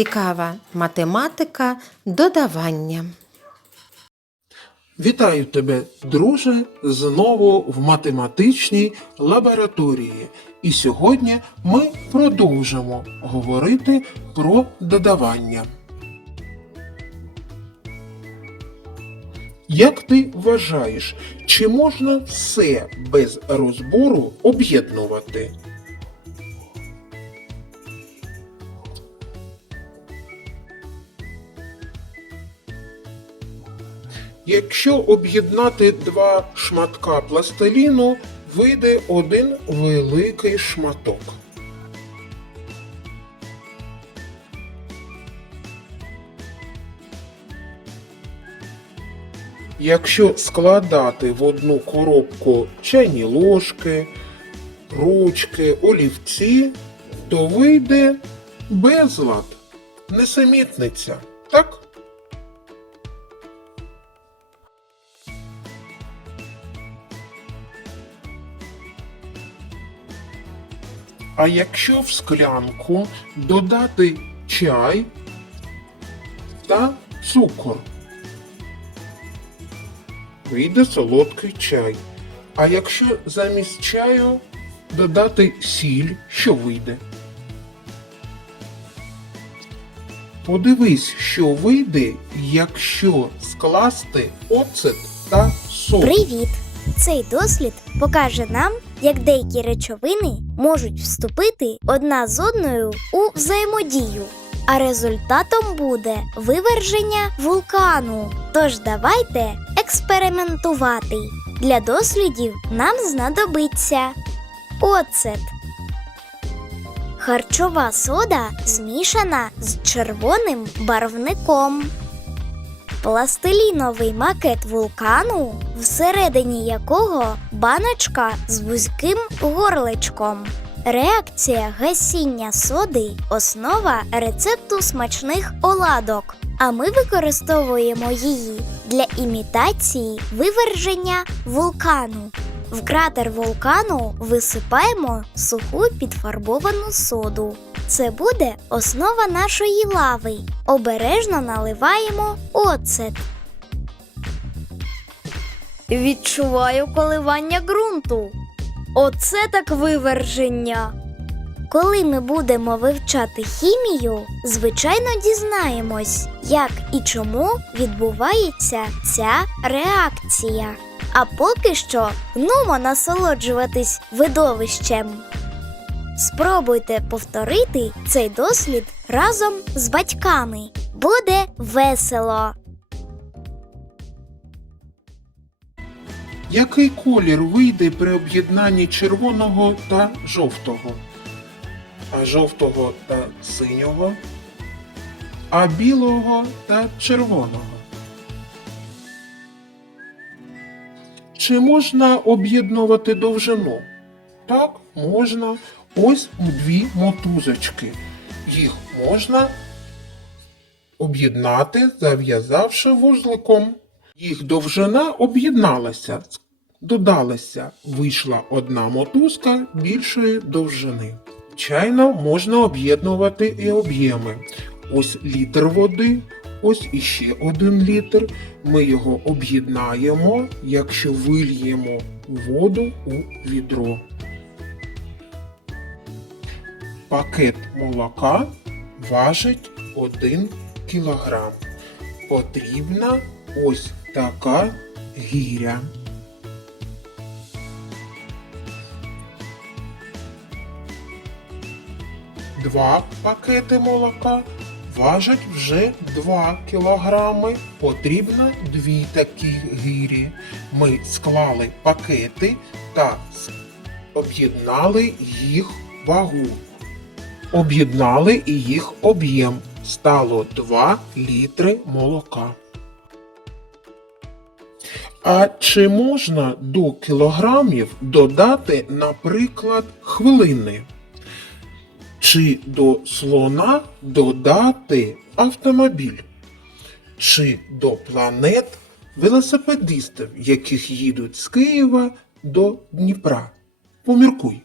Цікава математика додавання. Вітаю тебе, друже, знову в математичній лабораторії. І сьогодні ми продовжимо говорити про додавання. Як ти вважаєш, чи можна все без розбору об'єднувати? Якщо об'єднати два шматка пластиліну, вийде один великий шматок. Якщо складати в одну коробку чайні ложки, ручки, олівці, то вийде безлад, несамітниця, так? А якщо в склянку додати чай та цукор, вийде солодкий чай. А якщо замість чаю додати сіль, що вийде? Подивись, що вийде, якщо скласти оцет та сок. Привіт! Цей дослід покаже нам, як деякі речовини можуть вступити одна з одною у взаємодію. А результатом буде виверження вулкану. Тож давайте експериментувати. Для дослідів нам знадобиться оцет. Харчова сода змішана з червоним барвником. Пластиліновий макет вулкану, всередині якого баночка з вузьким горличком. Реакція гасіння соди основа рецепту смачних оладок. А ми використовуємо її для імітації виверження вулкану. В кратер вулкану висипаємо суху підфарбовану соду. Це буде основа нашої лави. Обережно наливаємо оцет. Відчуваю коливання ґрунту. Оце так виверження. Коли ми будемо вивчати хімію, звичайно дізнаємось, як і чому відбувається ця реакція. А поки що нумо насолоджуватись видовищем. Спробуйте повторити цей дослід разом з батьками. Буде весело. Який колір вийде при об'єднанні червоного та жовтого? А жовтого та синього? А білого та червоного? Чи можна об'єднувати довжину? Так, можна. Ось дві мотузочки. Їх можна об'єднати, зав'язавши вузликом. Їх довжина об'єдналася, додалася, вийшла одна мотузка більшої довжини. Звичайно, можна об'єднувати і об'єми. Ось літр води, ось іще один літр. Ми його об'єднаємо, якщо вильємо воду у відро. Пакет молока важить 1 кілограм. Потрібна ось така гіря. Два пакети молока важать вже 2 кілограми. Потрібно дві такі гірі. Ми склали пакети та об'єднали їх вагу. Об'єднали і їх об'єм. Стало 2 літри молока. А чи можна до кілограмів додати, наприклад, хвилини? Чи до слона додати автомобіль? Чи до планет велосипедистів, яких їдуть з Києва до Дніпра? Поміркуй.